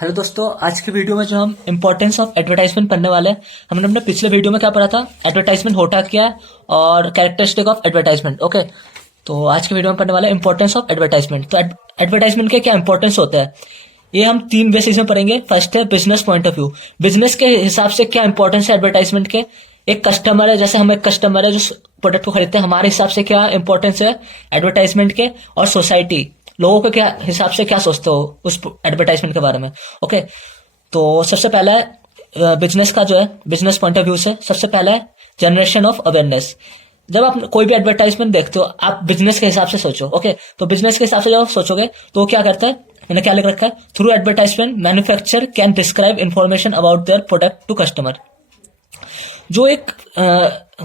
Hello दोस्तों, आज की वीडियो में जो हम इंपॉर्टेंस ऑफ एडवर्टाइजमेंट पढ़ने वाले हैं। हमने अपने पिछले वीडियो में क्या पढ़ा था, एडवर्टाइजमेंट होता क्या है और कैरेक्टरिस्टिक ऑफ एडवर्टाइजमेंट। ओके, तो आज के वीडियो में पढ़ने वाले हैं इंपॉर्टेंस ऑफ एडवर्टाइजमेंट। तो एडवर्टाइजमेंट के क्या इंपॉर्टेंस होता है, ये हम तीन बेसिस में पढ़ेंगे। फर्स्ट है business point of view, business के हिसाब से क्या इंपॉर्टेंस है एडवर्टाइजमेंट के। एक कस्टमर है, जैसे हम एक कस्टमर है जो प्रोडक्ट को खरीदते हैं, हमारे हिसाब से क्या इंपॉर्टेंस है एडवर्टाइजमेंट के। और सोसाइटी, लोगों के क्या हिसाब से क्या सोचते हो उस एडवर्टाइजमेंट के बारे में। ओके, तो सबसे पहला है बिजनेस का जो है, बिजनेस पॉइंट ऑफ व्यू से सबसे पहला है जनरेशन ऑफ अवेयरनेस। जब आप कोई भी एडवर्टाइजमेंट देखते हो, आप बिजनेस के हिसाब से सोचो। ओके, तो बिजनेस के हिसाब से जब आप सोचोगे तो क्या करता है, मैंने क्या लिख रखा है, through advertisement manufacture can describe information about their product to customer. जो एक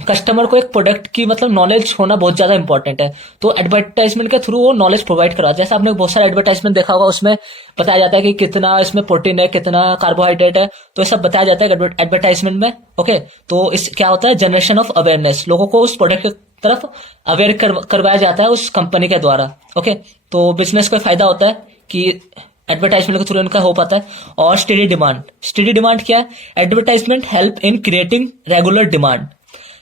कस्टमर को एक प्रोडक्ट की मतलब नॉलेज होना बहुत ज्यादा इंपॉर्टेंट है, तो एडवर्टाइजमेंट के थ्रू वो नॉलेज प्रोवाइड करा। जैसे आपने बहुत सारा एडवर्टाइजमेंट देखा होगा, उसमें बताया जाता है कि कितना इसमें प्रोटीन है, कितना कार्बोहाइड्रेट है, तो ये सब बताया जाता है एडवर्टाइजमेंट में। ओके, तो इस क्या होता है, जनरेशन ऑफ अवेयरनेस, लोगों को उस प्रोडक्ट की तरफ अवेयर करवाया जाता है उस कंपनी के द्वारा। ओके, तो बिजनेस का फायदा होता है कि एडवर्टाइजमेंट के थ्रू इनका हो पाता है। और स्टडी डिमांड, स्टडी डिमांड क्या है, advertisement help in creating regular demand.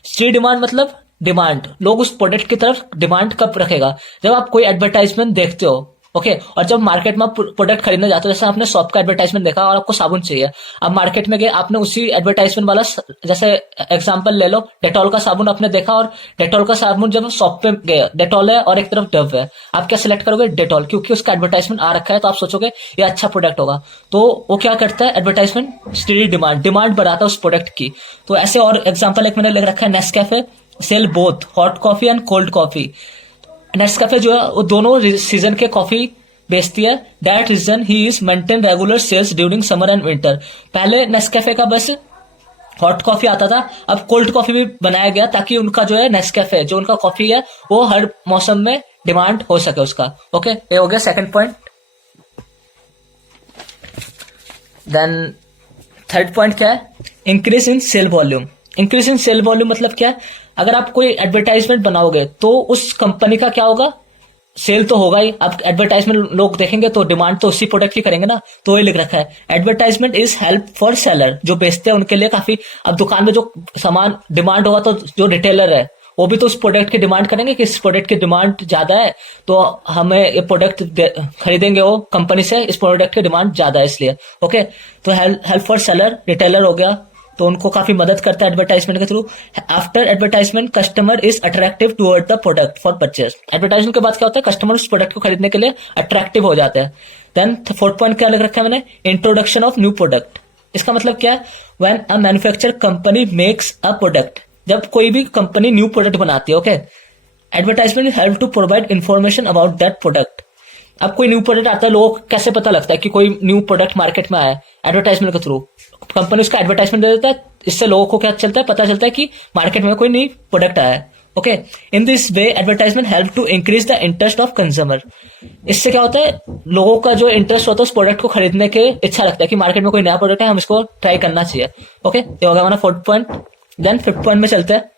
Study demand मतलब डिमांड, लोग उस प्रोडक्ट की तरफ डिमांड कब रखेगा, जब आप कोई एडवर्टाइजमेंट देखते हो। ओके, और जब मार्केट में आप प्रोडक्ट खरीदने जाते हो, जैसे आपने शॉप का एडवर्टाइजमेंट देखा और आपको साबुन चाहिए, आप मार्केट में गए, आपने उसी एडवर्टाइजमेंट वाला, जैसे एग्जांपल ले लो, डेटॉल का साबुन आपने देखा, और डेटॉल का साबुन जब शॉप पे गए, डेटॉल है और एक तरफ डव है, आप क्या सिलेक्ट करोगे, डेटॉल, क्योंकि उसका एडवर्टाइजमेंट आ रखा है, तो आप सोचोगे ये अच्छा प्रोडक्ट होगा। तो वो क्या करता है, एडवर्टाइजमेंट स्टडी डिमांड बढ़ाता है उस प्रोडक्ट की। तो ऐसे और एग्जाम्पल एक मैंने लिख रखा है, Nescafe sell both hot coffee and cold coffee. Nescafe जो है वो दोनों सीजन के कॉफी बेचती है। दैट रीजन ही is maintain regular sales during summer and winter. पहले नेस्कैफे का बस हॉट कॉफी आता था, अब कोल्ड कॉफी भी बनाया गया, ताकि उनका जो है नेस्कैफे, जो उनका कॉफी है, वो हर मौसम में डिमांड हो सके उसका। ओके, ये हो गया second point. Then third point क्या है, increase in sale volume. Increase in sale volume मतलब क्या है, अगर आप कोई एडवर्टाइजमेंट बनाओगे तो उस कंपनी का क्या होगा, सेल तो होगा ही। अब एडवर्टाइजमेंट लोग देखेंगे तो डिमांड तो उसी प्रोडक्ट की करेंगे ना, तो ये लिख रखा है, advertisement is help for seller, जो बेचते हैं उनके लिए काफी। अब दुकान में जो सामान डिमांड होगा, तो जो रिटेलर है वो भी तो उस प्रोडक्ट की डिमांड करेंगे कि इस प्रोडक्ट की डिमांड ज्यादा है, तो हमें ये प्रोडक्ट खरीदेंगे वो कंपनी से, इस प्रोडक्ट की डिमांड ज्यादा है इसलिए। ओके, तो हेल्प फॉर सेलर, रिटेलर हो गया, तो उनको काफी मदद करता है एडवर्टाइजमेंट के through. After advertisement customer is attractive toward the product for purchase. Advertisement के बाद क्या होता है, कस्टमर उस प्रोडक्ट को खरीदने के लिए अट्रैक्टिव हो जाते हैं। देन फोर्थ पॉइंट क्या लग रखा है मैंने, इंट्रोडक्शन ऑफ न्यू प्रोडक्ट। इसका मतलब क्या है, when a manufacture company makes a product, जब कोई भी कंपनी न्यू प्रोडक्ट बनाती है। Okay, advertisement help to provide information about that product. अब कोई न्यू प्रोडक्ट आता है, लोगों को कैसे पता लगता है कि कोई न्यू प्रोडक्ट मार्केट में आया है, एडवर्टाइजमेंट के थ्रू। कंपनी उसका एडवर्टाइजमेंट दे देता है, इससे लोगों को क्या चलता है, पता चलता है कि मार्केट में कोई नई प्रोडक्ट आया है। Okay, in this way advertisement help to increase the interest of consumer. इससे क्या होता है, लोगों का जो इंटरेस्ट होता है उस प्रोडक्ट को खरीदने के इच्छा रखता है कि मार्केट में कोई नया प्रोडक्ट है, हम इसको ट्राई करना चाहिए। ओके, ये हो गया हमारा fourth point. Then fifth point में चलते हैं,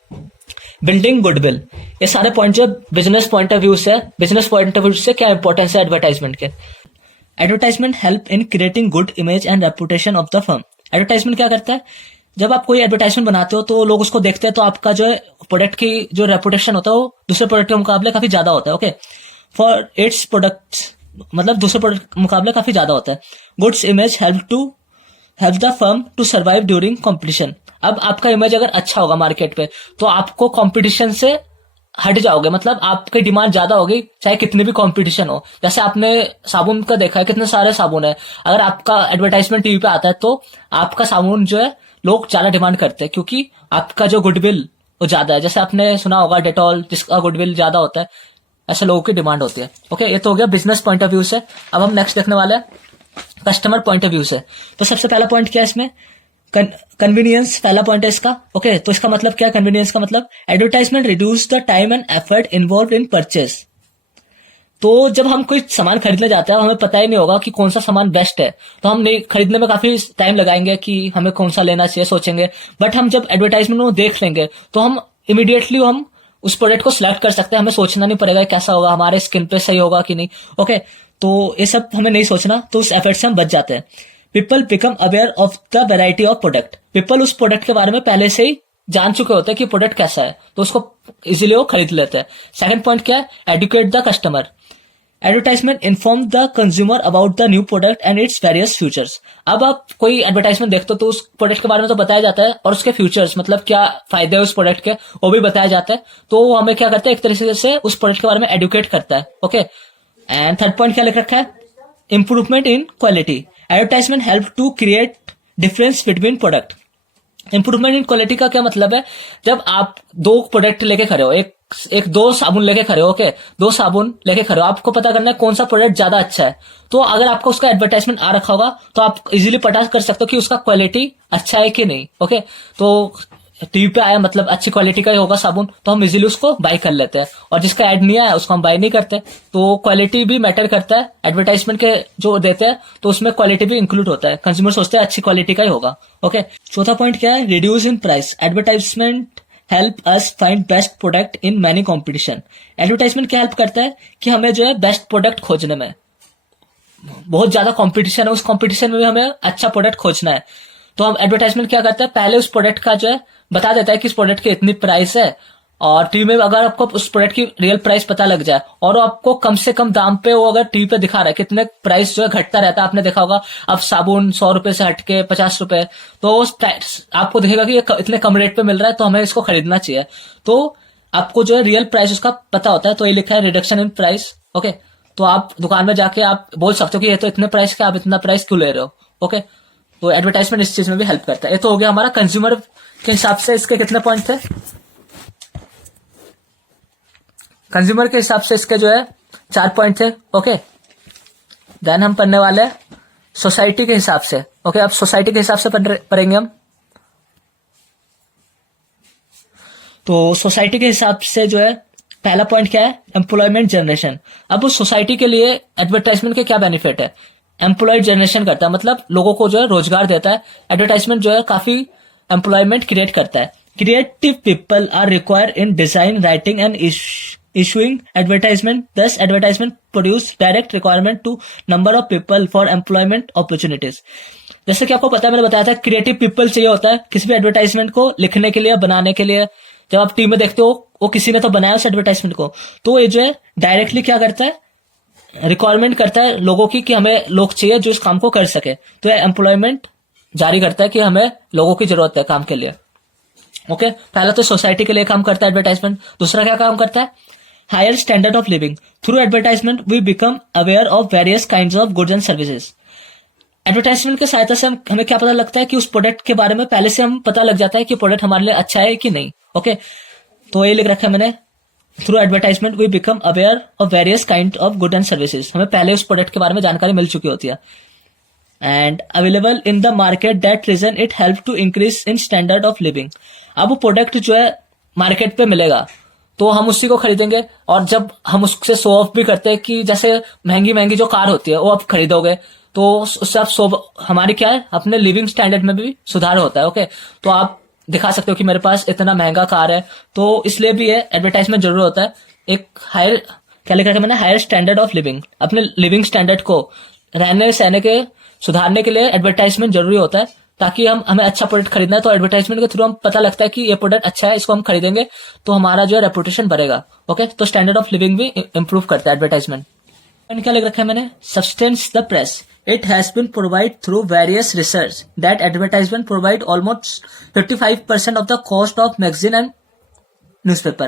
बिल्डिंग गुडविल। ये सारे पॉइंट जो बिजनेस पॉइंट ऑफ व्यू से, बिजनेस पॉइंट ऑफ व्यू से क्या इंपॉर्टेंस है एडवर्टाइजमेंट के। Advertisement help in creating good image and reputation of the firm. Advertisement क्या करता है, जब आप कोई एडवर्टाइजमेंट बनाते हो तो लोग उसको देखते हैं, तो आपका जो है प्रोडक्ट की जो रेपुटेशन होता है वो दूसरे प्रोडक्ट के मुकाबले काफी ज्यादा होता है। ओके, फॉर इट्स प्रोडक्ट्स मतलब दूसरे प्रोडक्ट के मुकाबले काफी ज्यादा होता है। Goods image help the firm to survive during competition. अब आपका इमेज अगर अच्छा होगा मार्केट पे, तो आपको कंपटीशन से हट जाओगे, मतलब आपकी डिमांड ज्यादा होगी चाहे कितने भी कंपटीशन हो। जैसे आपने साबुन का देखा है, कितने सारे साबुन है, अगर आपका एडवर्टाइजमेंट टीवी पे आता है तो आपका साबुन जो है लोग ज्यादा डिमांड करते हैं, क्योंकि आपका जो गुडविल वो ज्यादा है। जैसे आपने सुना होगा डेटॉल, जिसका गुडविल ज्यादा होता है, ऐसे लोगों की डिमांड होती है। ओके, ये तो हो गया बिजनेस पॉइंट ऑफ व्यू से। अब हम नेक्स्ट देखने वाले हैं कस्टमर पॉइंट ऑफ व्यू से। तो सबसे पहला पॉइंट क्या है इसमें, कन्वीनियंस पहला पॉइंट है इसका। ओके, तो इसका मतलब क्या है, कन्वीनियंस का मतलब advertisement reduce the time and effort involve in purchase. तो जब हम कोई सामान खरीदने जाते हैं, हमें पता ही नहीं होगा कि कौन सा सामान बेस्ट है, तो हम खरीदने में काफी टाइम लगाएंगे कि हमें कौन सा लेना चाहिए, सोचेंगे। बट हम जब एडवर्टाइजमेंट में देख लेंगे तो हम इमीडिएटली हम उस प्रोडक्ट को सिलेक्ट कर सकते हैं, हमें सोचना नहीं पड़ेगा कैसा होगा, हमारे स्किन पे सही होगा कि नहीं। ओके, तो ये सब हमें नहीं सोचना, तो उस एफर्ट से हम बच जाते हैं। People become aware of the variety of product. People उस प्रोडक्ट के बारे में पहले से ही जान चुके होते हैं कि प्रोडक्ट कैसा है, तो उसको इजीली वो खरीद लेते हैं। सेकंड पॉइंट क्या है? Educate the customer. Advertisement inform the consumer about the new product and its various features. अब आप कोई एडवर्टाइजमेंट देखते हो तो उस प्रोडक्ट के बारे में तो बताया जाता है, और उसके फ्यूचर्स मतलब क्या फायदे है उस प्रोडक्ट के वो भी बताया जाता है। तो वो हमें क्या करता है, एक तरीके से उस प्रोडक्ट के बारे में एडुकेट करता है। ओके, एंड थर्ड पॉइंट क्या लिख रखा है? Improvement in quality. Advertisement help to create difference between product. Improvement in quality का क्या मतलब है? जब आप दो प्रोडक्ट लेके खड़े हो, एक दो साबुन लेके खड़े हो, ओके, दो साबुन लेके खड़े हो, आपको पता करना है कौन सा प्रोडक्ट ज्यादा अच्छा है। तो अगर आपको उसका एडवर्टाइजमेंट आ रखा होगा तो आप इजीली पता कर सकते हो कि उसका क्वालिटी अच्छा है कि नहीं। ओके, तो टीवी पे आया मतलब अच्छी क्वालिटी का ही होगा साबुन, तो हम इजीली उसको बाय कर लेते हैं, और जिसका ऐड नहीं आया उसको हम बाय नहीं करते। तो क्वालिटी भी मैटर करता है। एडवर्टाइजमेंट के जो देते हैं तो उसमें क्वालिटी भी इंक्लूड होता है, कंज्यूमर सोचते हैं अच्छी क्वालिटी का ही होगा। ओके, चौथा पॉइंट क्या है? Reduce in price. Advertisement help us find best product in many competition. Advertisement क्या हेल्प करता है कि हमें जो है बेस्ट प्रोडक्ट खोजने में, बहुत ज्यादा कॉम्पिटिशन है, उस कॉम्पिटिशन में भी हमें अच्छा प्रोडक्ट खोजना है। तो हम एडवर्टाइजमेंट क्या करते हैं, पहले उस प्रोडक्ट का जो है बता देता है कि इस प्रोडक्ट की इतनी प्राइस है, और टीवी में अगर आपको उस प्रोडक्ट की रियल प्राइस पता लग जाए और वो आपको कम से कम दाम पे वो अगर टीवी पे दिखा रहा है, कितने प्राइस जो है घटता रहता है, आपने देखा होगा। अब साबुन 100 रुपए से हटके 50 रुपए, तो उस प्राइस आपको दिखेगा कि ये इतने कम रेट पे मिल रहा है, तो हमें इसको खरीदना चाहिए। तो आपको जो है रियल प्राइस उसका पता होता है, तो ये लिखा है रिडक्शन इन प्राइस। ओके, तो आप दुकान में जाके आप बोल सकते हो कि ये तो इतने प्राइस का, आप इतना प्राइस क्यों ले रहे हो। ओके, तो एडवर्टाइजमेंट इस चीज में भी हेल्प करता है। ये तो हो गया हमारा कंज्यूमर के हिसाब से इसके कितने पॉइंट थे? कंज्यूमर के हिसाब से इसके जो है 4 पॉइंट थे। ओके, देन हम पढ़ने वाले हैं सोसाइटी के हिसाब से। ओके, अब सोसाइटी के हिसाब से पढ़ेंगे हम। तो सोसाइटी के हिसाब से जो है पहला पॉइंट क्या है? Employment generation. अब उस सोसाइटी के लिए एडवर्टाइजमेंट के क्या बेनिफिट है? एम्प्लॉय जनरेशन करता है, मतलब लोगों को जो है रोजगार देता है। एडवर्टाइजमेंट जो है काफी एम्प्लॉयमेंट क्रिएट करता है। Creative people are required in design, writing and issuing advertisement. Thus advertisement produce direct requirement to number of people for employment opportunities. जैसे कि आपको पता है, मैंने बताया था क्रिएटिव पीपल चाहिए होता है किसी भी एडवर्टाइजमेंट को लिखने के लिए, बनाने के लिए। जब आप टीम में देखते हो वो किसी ने तो बनाया उस एडवर्टाइजमेंट को, तो ये जो है डायरेक्टली क्या करता है, रिक्वायरमेंट करता है लोगों की कि हमें लोग चाहिए जो इस काम को कर सके। तो ये एम्प्लॉयमेंट जारी करता है कि हमें लोगों की जरूरत है काम के लिए। ओके, पहला तो सोसाइटी के लिए काम करता है एडवर्टाइजमेंट। दूसरा क्या काम करता है? Higher standard of living. Through advertisement we become aware of various kinds of goods and services. Advertisement की सहायता से हमें क्या पता लगता है कि उस प्रोडक्ट के बारे में पहले से हम पता लग जाता है कि प्रोडक्ट हमारे लिए अच्छा है कि नहीं। ओके, तो ये लिख रखा है मैंने, through advertisement we become aware of various kind of good and services. हमें पहले उस प्रोडक्ट के बारे में जानकारी मिल चुकी होती है। And available in the market, that reason it help to increase in standard of living. अब वो प्रोडक्ट जो है मार्केट पे मिलेगा तो हम उसी को खरीदेंगे, और जब हम उससे शो ऑफ भी करते हैं कि जैसे महंगी महंगी जो कार होती है वो आप खरीदोगे, तो उससे आप हमारी क्या है, अपने लिविंग स्टैंडर्ड में भी सुधार होता है। ओके, तो आप दिखा सकते हो कि मेरे पास इतना महंगा कार है, तो इसलिए भी ये एडवर्टाइजमेंट जरूर होता है। एक हायर, क्या लिखा है मैंने, हायर स्टैंडर्ड ऑफ लिविंग। अपने लिविंग स्टैंडर्ड को रहने सहने के सुधारने के लिए एडवर्टाइजमेंट जरूरी होता है, ताकि हमें अच्छा प्रोडक्ट खरीदना है तो एडवर्टाइजमेंट के थ्रू हम पता लगता है कि ये प्रोडक्ट अच्छा है, इसको हम खरीदेंगे तो हमारा जो है रेपुटेशन बढ़ेगा। ओके, तो स्टैंडर्ड ऑफ लिविंग भी इंप्रूव करता है एडवर्टाइजमेंट। क्या लिख रखा है मैंने, substance the press. It has been provided through various research that advertisement provide almost 55% of the cost of magazine and newspaper.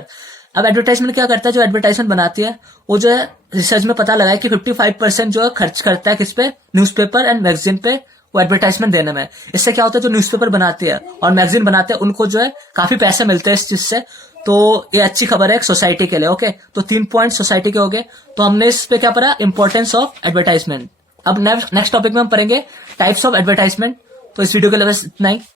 अब एडवर्टाइजमेंट क्या करता है, जो एडवर्टाइजमेंट बनाती है वो जो है रिसर्च में पता लगा है कि 55% जो है खर्च करता है किस पे, न्यूज़पेपर एंड मैगजीन पे, वो एडवर्टाइजमेंट देने में। इससे क्या होता है, जो न्यूज़पेपर बनाते हैं और मैगजीन बनाते हैं उनको जो है काफी पैसे मिलते हैं इस चीज से। तो ये अच्छी खबर है एक सोसाइटी के लिए। ओके, तो 3 पॉइंट सोसाइटी के हो गए। तो हमने इस पे क्या पढ़ा, इंपॉर्टेंस ऑफ एडवर्टाइजमेंट। अब नेक्स्ट टॉपिक में हम पढ़ेंगे टाइप्स ऑफ एडवर्टाइजमेंट। तो इस वीडियो के लिए बस इतना ही।